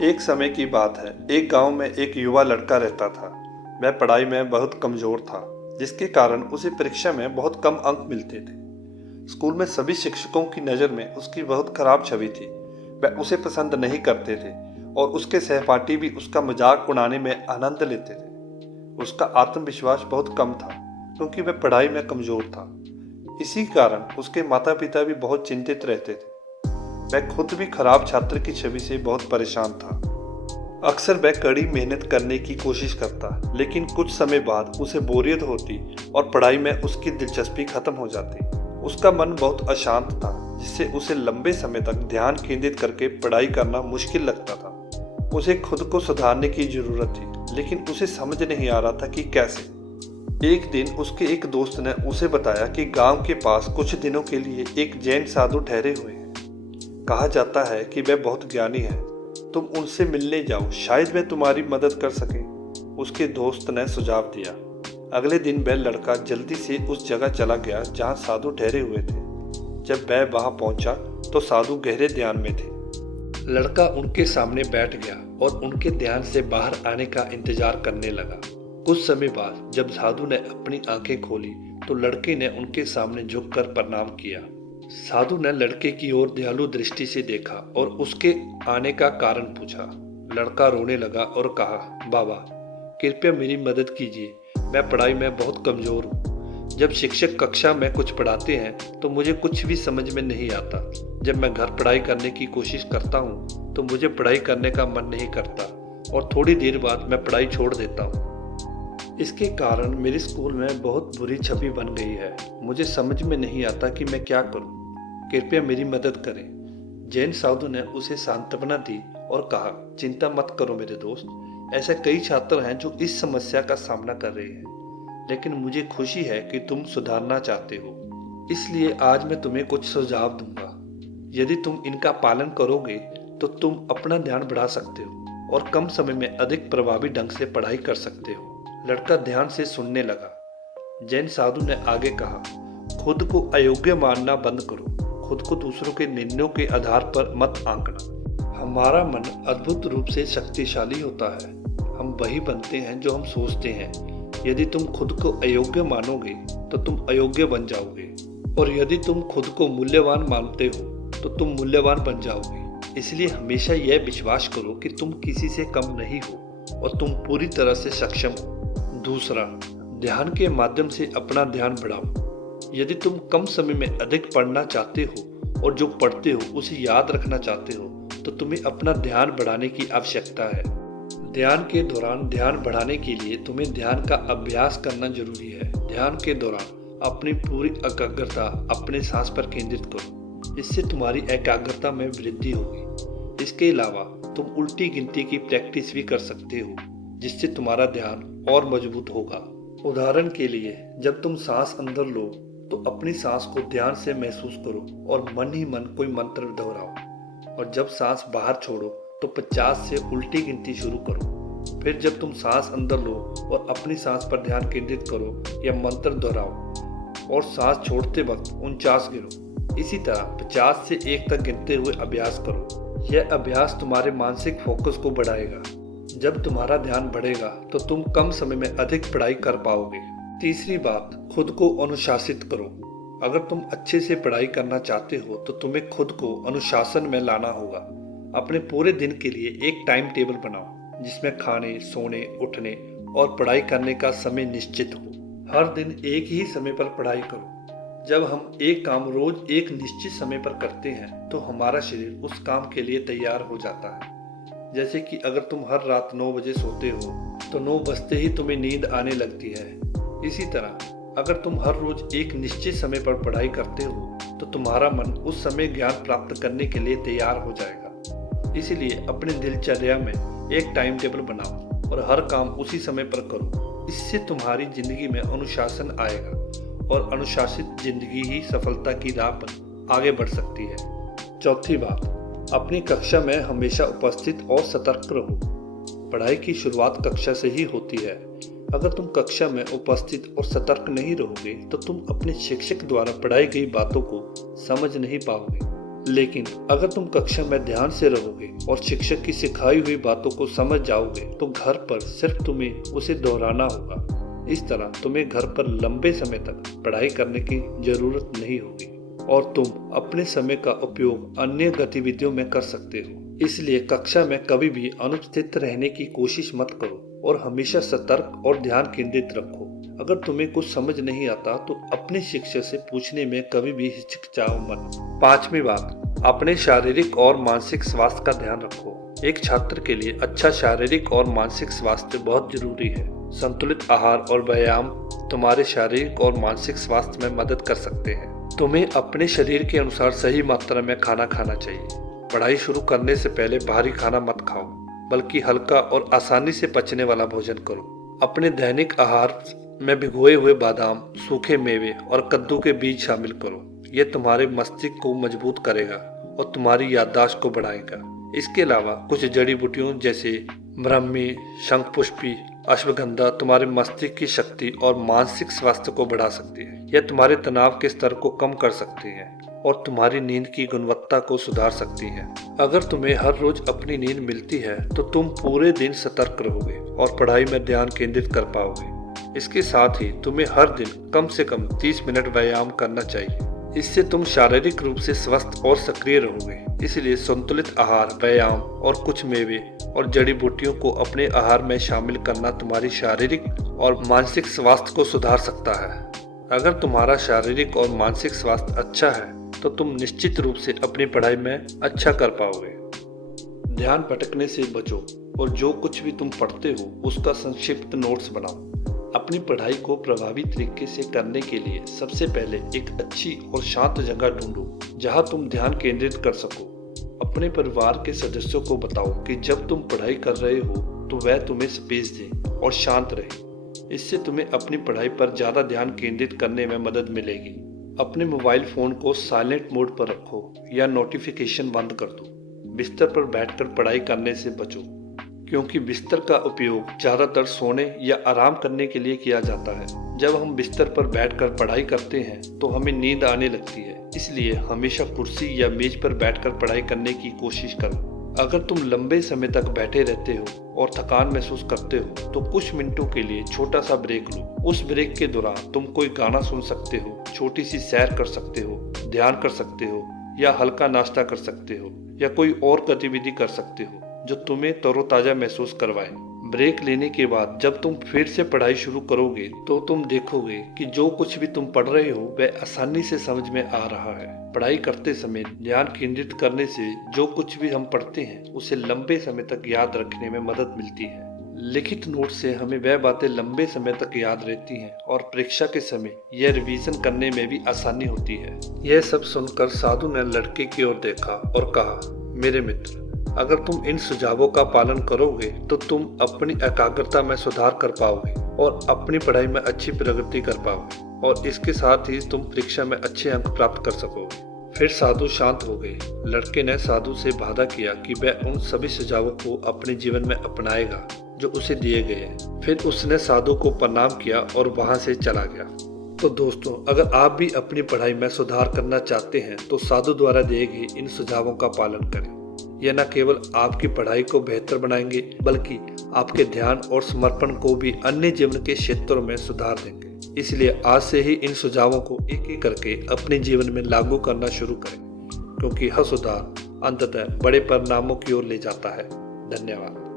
एक समय की बात है। एक गांव में एक युवा लड़का रहता था। वह पढ़ाई में बहुत कमजोर था, जिसके कारण उसे परीक्षा में बहुत कम अंक मिलते थे। स्कूल में सभी शिक्षकों की नज़र में उसकी बहुत खराब छवि थी। वह उसे पसंद नहीं करते थे और उसके सहपाठी भी उसका मजाक उड़ाने में आनंद लेते थे। उसका आत्मविश्वास बहुत कम था, क्योंकि वह पढ़ाई में कमजोर था। इसी कारण उसके माता पिता भी बहुत चिंतित रहते थे। वह खुद भी खराब छात्र की छवि से बहुत परेशान था। अक्सर वह कड़ी मेहनत करने की कोशिश करता, लेकिन कुछ समय बाद उसे बोरियत होती और पढ़ाई में उसकी दिलचस्पी खत्म हो जाती। उसका मन बहुत अशांत था, जिससे उसे लंबे समय तक ध्यान केंद्रित करके पढ़ाई करना मुश्किल लगता था। उसे खुद को सुधारने की जरूरत थी, लेकिन उसे समझ नहीं आ रहा था कि कैसे। एक दिन उसके एक दोस्त ने उसे बताया कि गांव के पास कुछ दिनों के लिए एक जैन साधु ठहरे हुए हैं। कहा जाता है कि वे बहुत ज्ञानी हैं। तुम उनसे मिलने जाओ, शायद वे तुम्हारी मदद कर सकें। उसके दोस्त ने सुझाव दिया। अगले दिन वह लड़का जल्दी से उस जगह चला गया जहां साधु ठहरे हुए थे। जब वह वहां पहुंचा तो साधु गहरे ध्यान में थे। लड़का उनके सामने बैठ गया और उनके ध्यान से बाहर आने का इंतजार करने लगा। कुछ समय बाद जब साधु ने अपनी आंखें खोली तो लड़के ने उनके सामने झुककर प्रणाम किया। साधु ने लड़के की ओर दयालु दृष्टि से देखा और उसके आने का कारण पूछा। लड़का रोने लगा और कहा, बाबा, कृपया मेरी मदद कीजिए। मैं पढ़ाई में बहुत कमजोर हूँ। जब शिक्षक कक्षा में कुछ पढ़ाते हैं तो मुझे कुछ भी समझ में नहीं आता। जब मैं घर पढ़ाई करने की कोशिश करता हूँ तो मुझे पढ़ाई करने का मन नहीं करता और थोड़ी देर बाद मैं पढ़ाई छोड़ देता हूँ। इसके कारण मेरे स्कूल में बहुत बुरी छवि बन गई है। मुझे समझ में नहीं आता कि मैं क्या करूं। कृपया मेरी मदद करें। जैन साधु ने उसे सांत्वना दी और कहा, चिंता मत करो मेरे दोस्त। ऐसे कई छात्र हैं जो इस समस्या का सामना कर रहे हैं, लेकिन मुझे खुशी है कि तुम सुधारना चाहते हो। इसलिए आज मैं तुम्हें कुछ सुझाव दूंगा। यदि तुम इनका पालन करोगे तो तुम अपना ध्यान बढ़ा सकते हो और कम समय में अधिक प्रभावी ढंग से पढ़ाई कर सकते हो। लड़का ध्यान से सुनने लगा। जैन साधु ने आगे कहा, खुद को अयोग्य मानना बंद करो। खुद को दूसरों के निर्णयों के आधार पर मत आंकना। हमारा मन अद्भुत रूप से शक्तिशाली होता है। हम वही बनते हैं जो हम सोचते हैं। यदि तुम खुद को अयोग्य मानोगे तो तुम अयोग्य बन जाओगे, और यदि तुम खुद को मूल्यवान मानते हो तो तुम मूल्यवान बन जाओगे। इसलिए हमेशा यह विश्वास करो कि तुम किसी से कम नहीं हो और तुम पूरी तरह से सक्षम हो। दूसरा, ध्यान के माध्यम से अपना ध्यान बढ़ाओ। यदि तुम कम समय में अधिक पढ़ना चाहते हो और जो पढ़ते हो उसे याद रखना चाहते हो तो तुम्हें अपना ध्यान बढ़ाने की आवश्यकता है। ध्यान के दौरान ध्यान बढ़ाने के लिए तुम्हें ध्यान का अभ्यास करना जरूरी है। ध्यान के दौरान अपनी पूरी एकाग्रता अपने सांस पर केंद्रित करो। इससे तुम्हारी एकाग्रता में वृद्धि होगी। इसके अलावा तुम उल्टी गिनती की प्रैक्टिस भी कर सकते हो, जिससे तुम्हारा ध्यान और मजबूत होगा। उदाहरण के लिए, जब तुम सांस अंदर लो तो अपनी सांस को ध्यान से महसूस करो और मन ही मन कोई मंत्र दोहराओ, और जब सांस बाहर छोड़ो तो 50 से उल्टी गिनती शुरू करो। फिर जब तुम सांस अंदर लो और अपनी सांस पर ध्यान केंद्रित करो या मंत्र दोहराओ, और सांस छोड़ते वक्त 49 गिनो। इसी तरह 50 से 1 तक गिनते हुए अभ्यास करो। यह अभ्यास तुम्हारे मानसिक फोकस को बढ़ाएगा। जब तुम्हारा ध्यान बढ़ेगा तो तुम कम समय में अधिक पढ़ाई कर पाओगे। तीसरी बात, खुद को अनुशासित करो। अगर तुम अच्छे से पढ़ाई करना चाहते हो तो तुम्हें खुद को अनुशासन में लाना होगा। अपने पूरे दिन के लिए एक टाइम टेबल बनाओ, जिसमें खाने, सोने, उठने और पढ़ाई करने का समय निश्चित हो। हर दिन एक ही समय पर पढ़ाई करो। जब हम एक काम रोज एक निश्चित समय पर करते हैं तो हमारा शरीर उस काम के लिए तैयार हो जाता है। जैसे कि अगर तुम हर रात 9 बजे सोते हो तो 9 बजते ही तुम्हें नींद आने लगती है। इसी तरह अगर तुम हर रोज एक निश्चित समय पर पढ़ाई करते हो तो तुम्हारा मन उस समय ज्ञान प्राप्त करने के लिए तैयार हो जाएगा। इसलिए अपने दिनचर्या में एक टाइम टेबल बनाओ और हर काम उसी समय पर करो। इससे तुम्हारी जिंदगी में अनुशासन आएगा, और अनुशासित जिंदगी ही सफलता की राह पर आगे बढ़ सकती है। चौथी बात, अपनी कक्षा में हमेशा उपस्थित और सतर्क रहो। पढ़ाई की शुरुआत कक्षा से ही होती है। अगर तुम कक्षा में उपस्थित और सतर्क नहीं रहोगे तो तुम अपने शिक्षक द्वारा पढ़ाई गई बातों को समझ नहीं पाओगे लेकिन अगर तुम कक्षा में ध्यान से रहोगे और शिक्षक की सिखाई हुई बातों को समझ जाओगे तो घर पर सिर्फ तुम्हें उसे दोहराना होगा। इस तरह तुम्हें घर पर लंबे समय तक पढ़ाई करने की जरूरत नहीं होगी और तुम अपने समय का उपयोग अन्य गतिविधियों में कर सकते हो। इसलिए कक्षा में कभी भी अनुपस्थित रहने की कोशिश मत करो और हमेशा सतर्क और ध्यान केंद्रित रखो। अगर तुम्हें कुछ समझ नहीं आता तो अपने शिक्षक से पूछने में कभी भी हिचकिचाओ मत। 5वीं बात, अपने शारीरिक और मानसिक स्वास्थ्य का ध्यान रखो। एक छात्र के लिए अच्छा शारीरिक और मानसिक स्वास्थ्य बहुत जरूरी है। संतुलित आहार और व्यायाम तुम्हारे शारीरिक और मानसिक स्वास्थ्य में मदद कर सकते हैं। तुम्हें अपने शरीर के अनुसार सही मात्रा में खाना खाना चाहिए। पढ़ाई शुरू करने से पहले भारी खाना मत खाओ, बल्कि हल्का और आसानी से पचने वाला भोजन करो। अपने दैनिक आहार में भिगोए हुए बादाम, सूखे मेवे और कद्दू के बीज शामिल करो। यह तुम्हारे मस्तिष्क को मजबूत करेगा और तुम्हारी याददाश्त को बढ़ाएगा। इसके अलावा कुछ जड़ी बूटियों जैसे ब्राह्मी, शंखपुष्पी, अश्वगंधा तुम्हारे मस्तिष्क की शक्ति और मानसिक स्वास्थ्य को बढ़ा सकती है। यह तुम्हारे तनाव के स्तर को कम कर सकती है और तुम्हारी नींद की गुणवत्ता को सुधार सकती है। अगर तुम्हें हर रोज अपनी नींद मिलती है तो तुम पूरे दिन सतर्क रहोगे और पढ़ाई में ध्यान केंद्रित कर पाओगे। इसके साथ ही तुम्हें हर दिन कम से कम 30 मिनट व्यायाम करना चाहिए। इससे तुम शारीरिक रूप से स्वस्थ और सक्रिय रहोगे। इसलिए संतुलित आहार, व्यायाम और कुछ मेवे और जड़ी बूटियों को अपने आहार में शामिल करना तुम्हारी शारीरिक और मानसिक स्वास्थ्य को सुधार सकता है। अगर तुम्हारा शारीरिक और मानसिक स्वास्थ्य अच्छा है तो तुम निश्चित रूप से अपनी पढ़ाई में अच्छा कर पाओगे। ध्यान भटकने से बचो और जो कुछ भी तुम पढ़ते हो उसका संक्षिप्त नोट्स बनाओ। अपनी पढ़ाई को प्रभावी तरीके से करने के लिए सबसे पहले एक अच्छी और शांत जगह ढूंढो जहां तुम ध्यान केंद्रित कर सको। अपने परिवार के सदस्यों को बताओ कि जब तुम पढ़ाई कर रहे हो तो वह तुम्हें स्पेस दें और शांत रहे। इससे तुम्हें अपनी पढ़ाई पर ज़्यादा ध्यान केंद्रित करने में मदद मिलेगी। अपने मोबाइल फ़ोन को साइलेंट मोड पर रखो या नोटिफिकेशन बंद कर दो। बिस्तर पर बैठकर पढ़ाई करने से बचो, क्योंकि बिस्तर का उपयोग ज़्यादातर सोने या आराम करने के लिए किया जाता है। जब हम बिस्तर पर बैठकर पढ़ाई करते हैं तो हमें नींद आने लगती है। इसलिए हमेशा कुर्सी या मेज पर बैठकर पढ़ाई करने की कोशिश करो। अगर तुम लंबे समय तक बैठे रहते हो और थकान महसूस करते हो तो कुछ मिनटों के लिए छोटा सा ब्रेक लो। उस ब्रेक के दौरान तुम कोई गाना सुन सकते हो, छोटी सी सैर कर सकते हो, ध्यान कर सकते हो या हल्का नाश्ता कर सकते हो या कोई और गतिविधि कर सकते हो जो तुम्हें तरोताजा महसूस करवाए। ब्रेक लेने के बाद जब तुम फिर से पढ़ाई शुरू करोगे तो तुम देखोगे कि जो कुछ भी तुम पढ़ रहे हो वह आसानी से समझ में आ रहा है। पढ़ाई करते समय ध्यान केंद्रित करने से जो कुछ भी हम पढ़ते हैं उसे लंबे समय तक याद रखने में मदद मिलती है। लिखित नोट से हमें वह बातें लंबे समय तक याद रहती हैं और परीक्षा के समय यह रिवीजन करने में भी आसानी होती है। यह सब सुनकर साधु ने लड़के की ओर देखा और कहा, मेरे मित्र, अगर तुम इन सुझावों का पालन करोगे तो तुम अपनी एकाग्रता में सुधार कर पाओगे और अपनी पढ़ाई में अच्छी प्रगति कर पाओगे और इसके साथ ही तुम परीक्षा में अच्छे अंक प्राप्त कर सकोगे। फिर साधु शांत हो गए। लड़के ने साधु से वादा किया कि वह उन सभी सुझावों को अपने जीवन में अपनाएगा जो उसे दिए गए हैं। फिर उसने साधु को प्रणाम किया और वहां से चला गया। तो दोस्तों, अगर आप भी अपनी पढ़ाई में सुधार करना चाहते हैं तो साधु द्वारा दिए गए इन सुझावों का पालन करें। यह न केवल आपकी पढ़ाई को बेहतर बनाएंगे बल्कि आपके ध्यान और समर्पण को भी अन्य जीवन के क्षेत्रों में सुधार देंगे। इसलिए आज से ही इन सुझावों को एक एक करके अपने जीवन में लागू करना शुरू करें, क्योंकि हर सुधार अंततः बड़े परिणामों की ओर ले जाता है। धन्यवाद।